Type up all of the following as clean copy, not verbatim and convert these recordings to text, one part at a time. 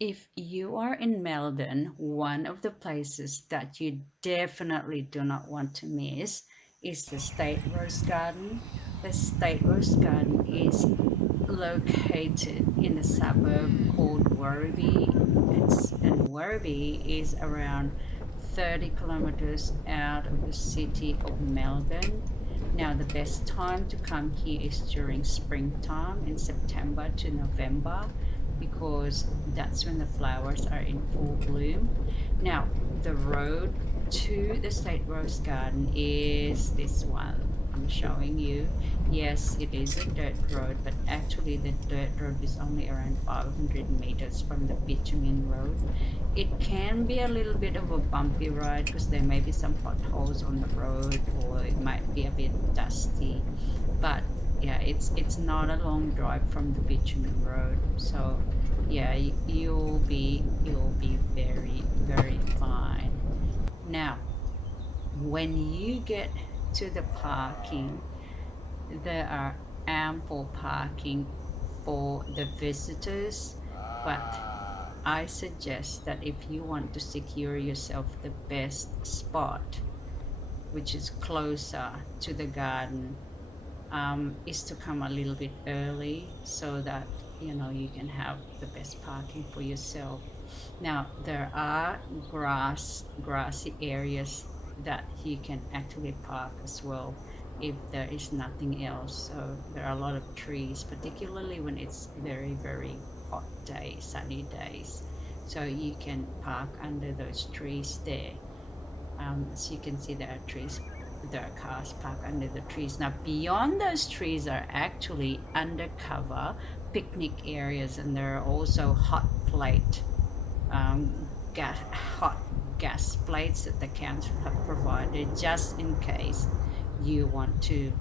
If you are in Melbourne, one of the places that you definitely do not want to miss is the State Rose Garden. The State Rose Garden is located in a suburb called Werribee. And Werribee is around 30 kilometers out of the city of Melbourne. Now, the best time to come here is during springtime in September to November because that's when the flowers are in full bloom. Now, the road to the State Rose Garden is this one I'm showing you. Yes, it is a dirt road, but actually the dirt road is only around 500 meters from the bitumen road. It can be a little bit of a bumpy ride because there may be some potholes on the road or it might be a bit dusty. But yeah, it's not a long drive from the bitumen road. So yeah, you'll be very fine. Now, when you get to the parking, there are ample parking for the visitors, but I suggest that if you want to secure yourself the best spot, which is closer to the garden, is to come a little bit early so that you can have the best parking for yourself. Now there are grassy areas that you can actually park as well if there is nothing else. So there are a lot of trees, particularly when it's very hot days, sunny days. So you can park under those trees there. As you can see, there are trees, there are cars parked under the trees. Now, beyond those trees are actually undercover picnic areas, and there are also gas, hot gas plates that the council have provided just in case you want to,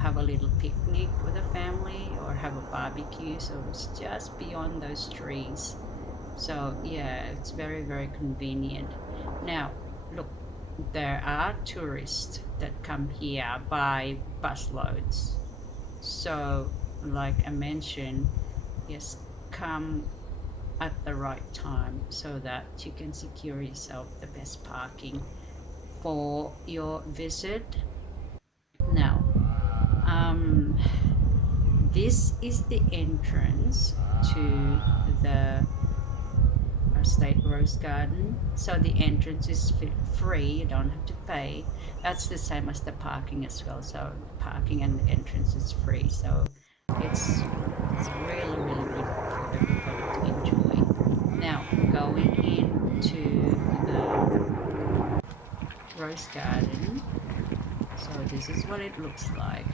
have a little picnic with a family or have a barbecue. So it's just beyond those trees. So yeah, it's very convenient. Now, look, there are tourists that come here by busloads. So, like I mentioned, yes, come at the right time so that you can secure yourself the best parking for your visit. Now, um, this is the entrance to the State Rose Garden. So the entrance is free, you don't have to pay. That's the same as the parking as well. So parking and the entrance is free. So it's really good for everybody to enjoy. Now, going into the Rose Garden. So this is what it looks like.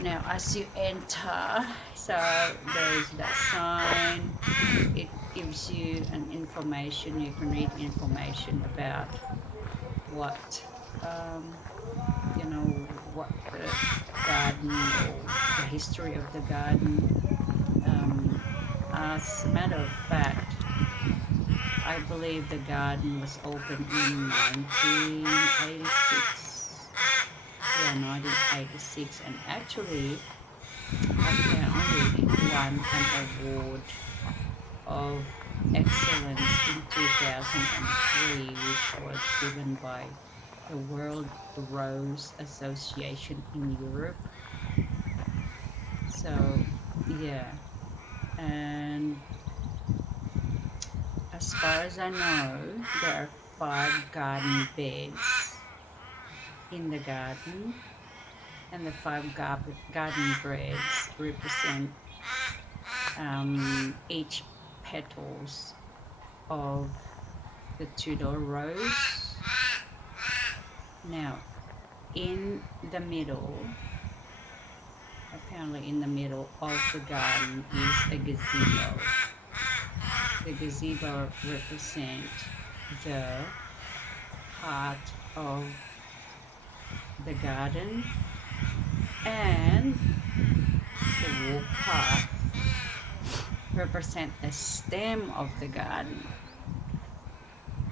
Now, as you enter, so there's that sign. It gives you an information. You can read information about what um, what the garden or the history of the garden. As a matter of fact, I believe the garden was opened in 1986. Yeah, 1986, and actually apparently it won an award of excellence in 2003, which was given by the World Rose Association in Europe. So yeah, and as far as I know, there are 5 garden beds in the garden, and the garden beds represent each petals of the Tudor rose. Now, in the middle, apparently in the middle of the garden is a gazebo. The gazebo represents the heart of the garden, and the walk path represent the stem of the garden.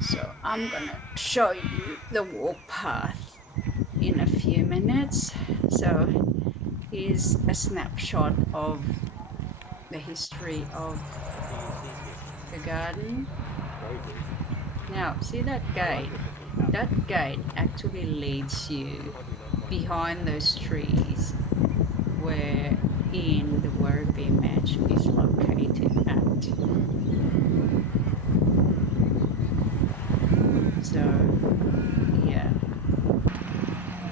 So I'm gonna show you the walk path in a few minutes. So here's a snapshot of the history of the garden. Now, see that gate? That gate actually leads you behind those trees where in the Werribee mansion is located at. So yeah,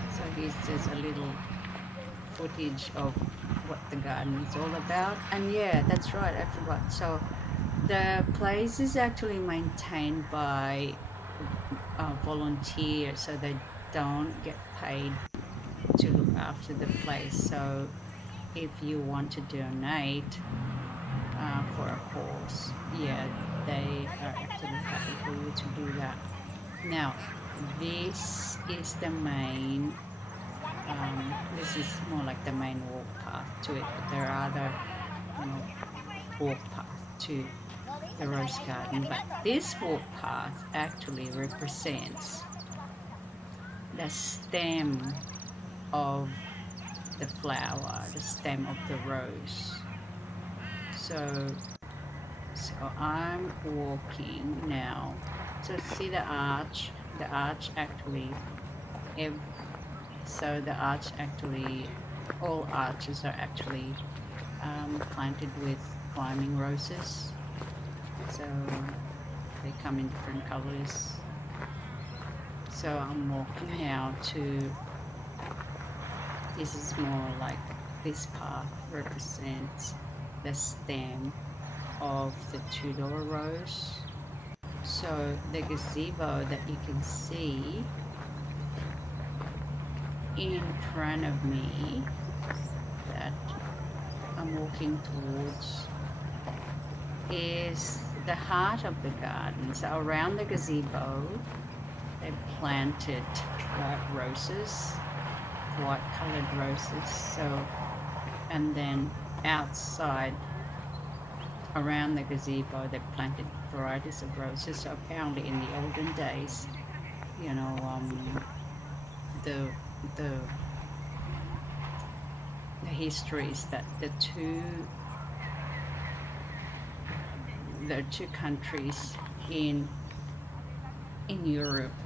so here's just a little footage of what the garden is all about. And yeah, that's right, I forgot. So the place is actually maintained by volunteers, so they don't get paid to look after the place. So if you want to donate for a cause, yeah, they are actually happy for you to do that. Now, this is the main, this is more like the main walk path to it, but there are other, walk path to the rose garden. But this walk path actually represents the stem of the flower, the stem of the rose. So, so I'm walking now. So see the arch. The arch actually, ev- so the arch actually, all arches are actually planted with climbing roses. So they come in different colors. So I'm walking now to, this is more like this path represents the stem of the two-door rose. So the gazebo that you can see in front of me that I'm walking towards is the heart of the garden. So around the gazebo, they planted white roses, white colored roses. So, and then outside around the gazebo, they planted varieties of roses. So apparently in the olden days, you know, the the the history is that the two countries in Europe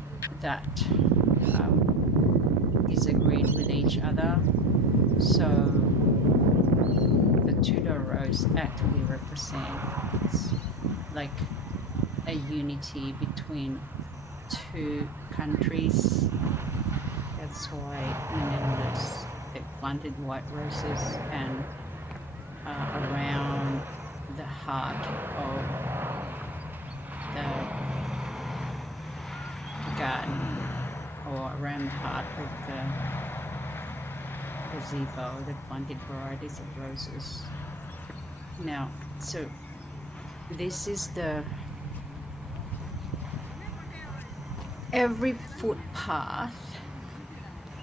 that disagreed with each other. So the Tudor rose actually represents like a unity between two countries. That's why in the Netherlands they planted white roses, and around the heart of the garden, or around the heart of the gazebo, they planted varieties of roses. Now, so this is the, every footpath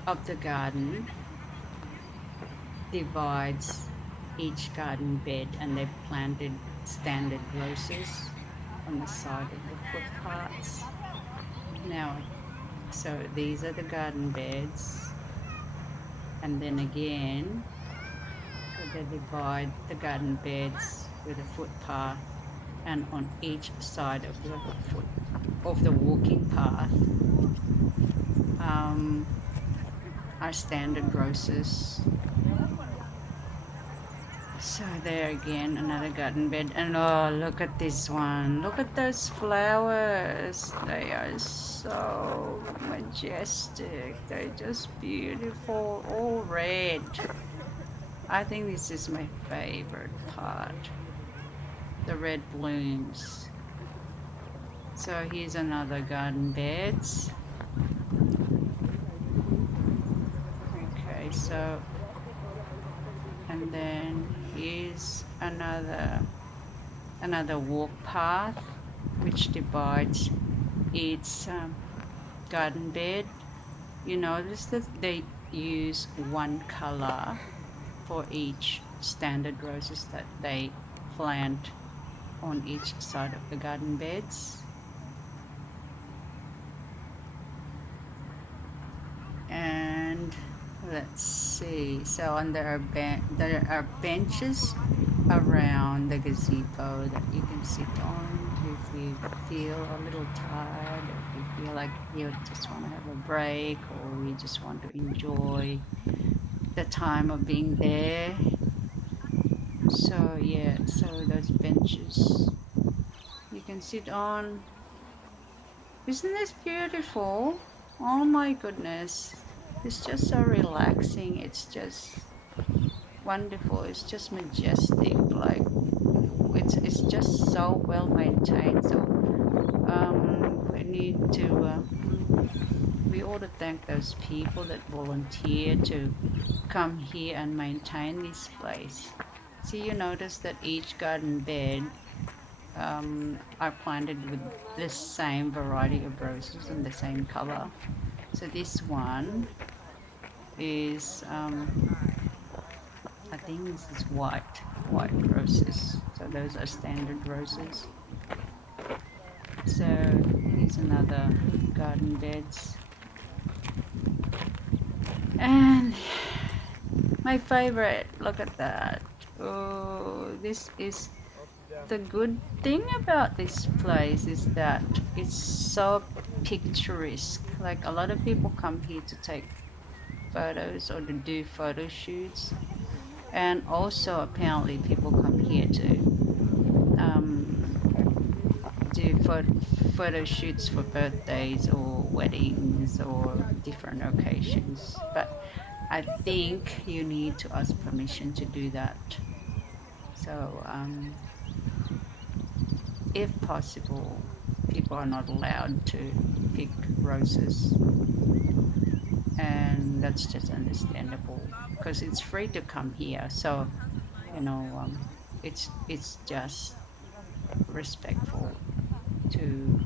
of the garden divides each garden bed, and they planted standard roses on the side of the footpaths. Now, so these are the garden beds, and then again, so they divide the garden beds with a footpath, and on each side of the walking path are standard roses. So there again, another garden bed, and oh, look at this one. Look at those flowers. They are so majestic. They're just beautiful, all red. I think this is my favorite part, the red blooms. So here's another garden beds. Okay, so, and then here's another walk path which divides its garden bed. You notice that they use one color for each standard roses that they plant on each side of the garden beds. And let's see, so, and there are benches around the gazebo that you can sit on if you feel a little tired, or if you feel like you just want to have a break, or you just want to enjoy the time of being there. So yeah, so those benches you can sit on. Isn't this beautiful? Oh my goodness. It's just so relaxing. It's just wonderful. It's just majestic. Like it's just so well maintained. So we need to we ought to thank those people that volunteer to come here and maintain this place. See, you notice that each garden bed are planted with the same variety of roses and the same color. So this one is, I think this is white roses. So those are standard roses. So here's another garden beds. And my favorite, look at that. Oh, this is the good thing about this place is that it's so picturesque. Like a lot of people come here to take photos or to do photo shoots, and also apparently people come here to do photo shoots for birthdays or weddings or different occasions. But I think you need to ask permission to do that. So if possible, people are not allowed to pick roses, and that's just understandable because it's free to come here. So you know, it's just respectful to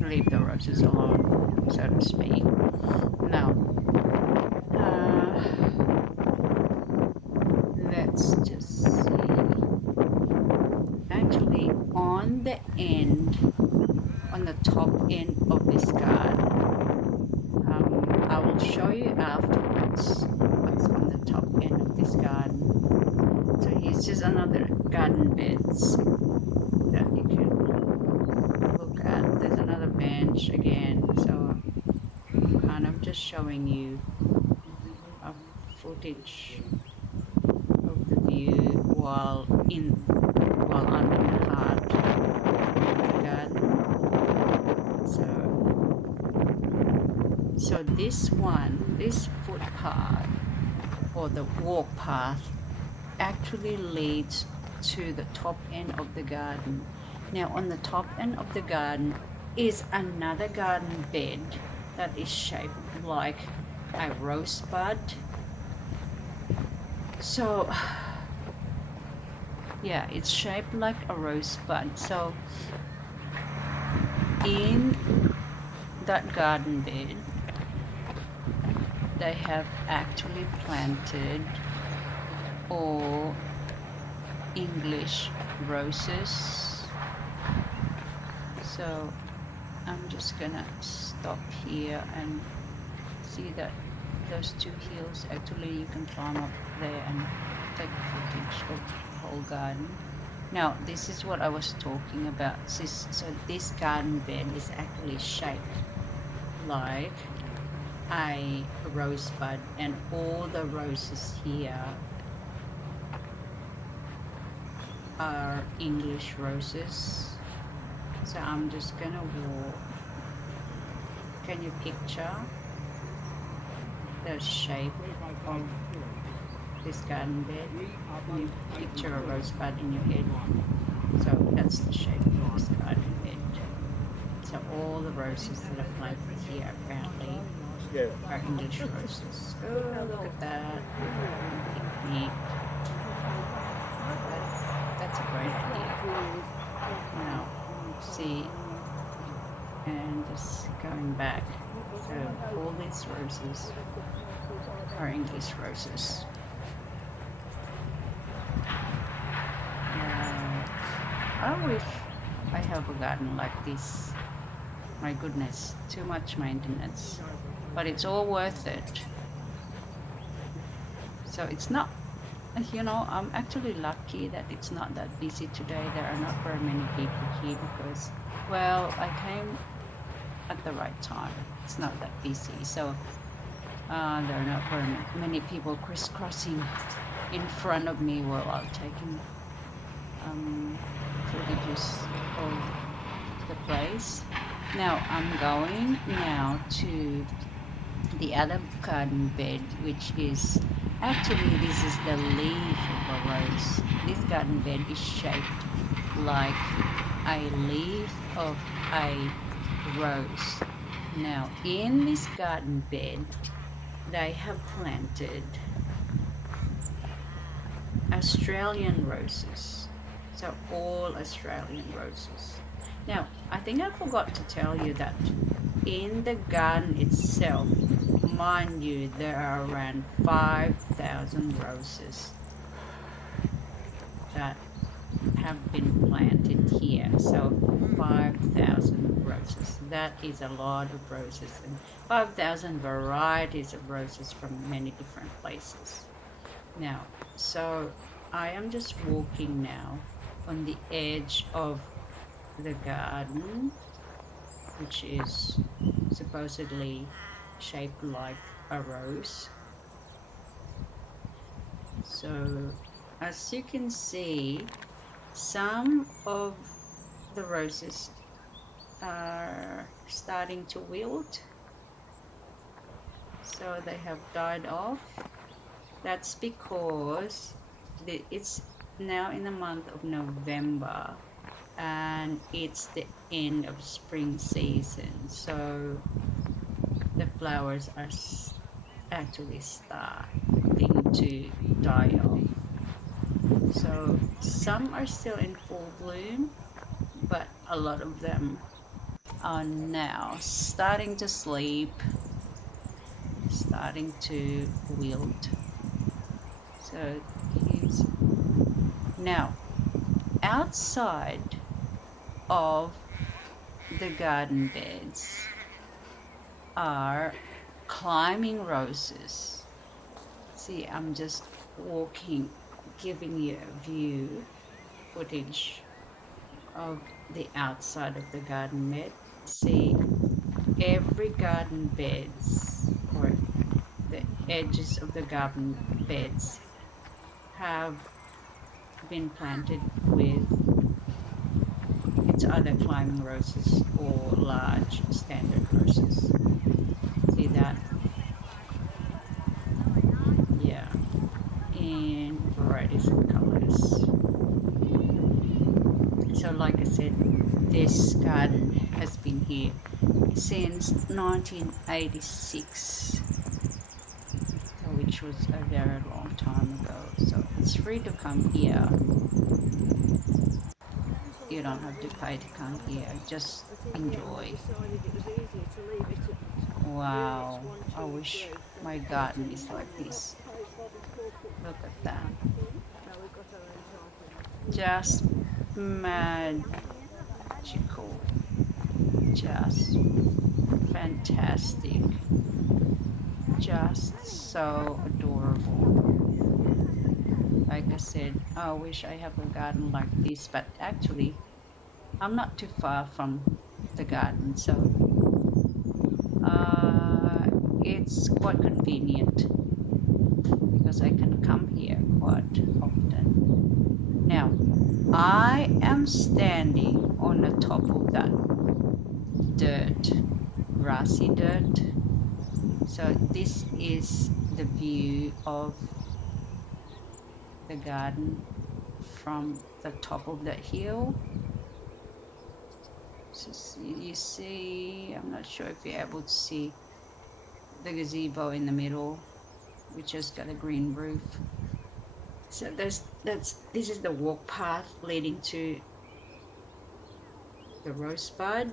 leave the roses alone, so to speak. Now, let's just see. Actually, on the end, on the top end of this garden, I will show you afterwards what's on the top end of this garden. So here's just another garden beds that you can look at. There's another bench again. So and I'm just showing you a footage of the view while I'm in the heart of the garden. So this footpath or the walk path actually leads to the top end of the garden. Now on the top end of the garden is another garden bed that is shaped like a rosebud. So yeah, it's shaped like a rosebud. So in that garden bed they have actually planted all English roses. So I'm just gonna stop here and see that those two hills, actually you can climb up there and take footage of the whole garden. Now this is what I was talking about. So this garden bed is actually shaped like a rosebud, and all the roses here are English roses. So I'm just gonna walk. Can you picture the shape of this garden bed? Can you picture a rosebud in your head? So that's the shape of this garden bed. So all the roses that are planted here apparently are English roses. Oh, look at that. Picnic. That's a great idea. Now, see, and just going back. So all these roses are English roses. Now, I wish I have a garden like this. My goodness, too much maintenance. But it's all worth it. So it's not I'm actually lucky that it's not that busy today. There are not very many people here because, well, I came at the right time. It's not that busy. So there are not very many people crisscrossing in front of me while I'm taking footages of the place. Now I'm going now to the other garden bed, which is actually this is the leaf of a rose. This garden bed is shaped like a leaf of a rose. Now in this garden bed, they have planted Australian roses. So all Australian roses. Now, I think I forgot to tell you that in the garden itself, mind you, there are around 5,000 roses that have been planted here. So 5,000 roses. That is a lot of roses and 5,000 varieties of roses from many different places. Now, so I am just walking now on the edge of the garden, which is supposedly shaped like a rose. So, as you can see, some of the roses are starting to wilt, so they have died off. That's because it's now in the month of November and it's the end of spring season, so the flowers are actually starting to die off. So some are still in full bloom, but a lot of them are now starting to sleep, starting to wilt. So here's now outside of the garden beds are climbing roses. See, I'm just walking, giving you a view footage of the outside of the garden bed. See, every garden beds or the edges of the garden beds have been planted with its other climbing roses or large standard roses. See that? Yeah, in varieties of colors. So like I said, this garden has been here since 1986, which was a very long time ago. So it's free to come here. You don't have to pay to come here. Just enjoy. Wow, I wish my garden is like this. Look at that. Just magical. Just fantastic. Just so adorable. Like I said, I wish I have a garden like this, but actually, I'm not too far from the garden, so it's quite convenient because I can come here quite often. Now, I am standing on the top of that dirt, grassy dirt. So this is the view of the garden from the top of that hill. So you see, I'm not sure if you're able to see the gazebo in the middle, which has got a green roof. So this is the walk path leading to the rosebud.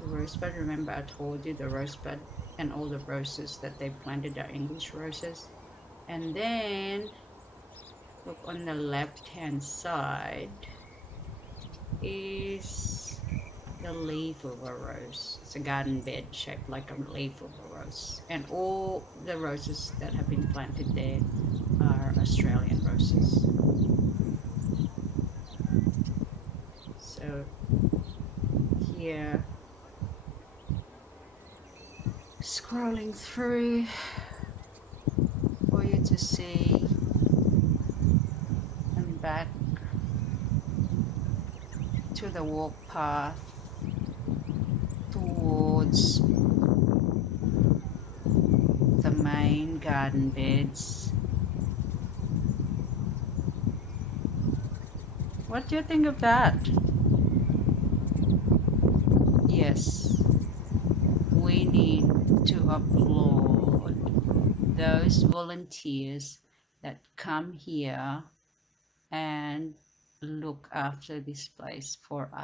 The rosebud, remember I told you the rosebud and all the roses that they planted are English roses. And then look on the left hand side is the leaf of a rose. It's a garden bed shaped like a leaf of a rose. And all the roses that have been planted there are Australian roses. So here, scrolling through for you to see, and back to the walk path towards the main garden beds. What do you think of that? Yes, we need to applaud those volunteers that come here and look after this place for us.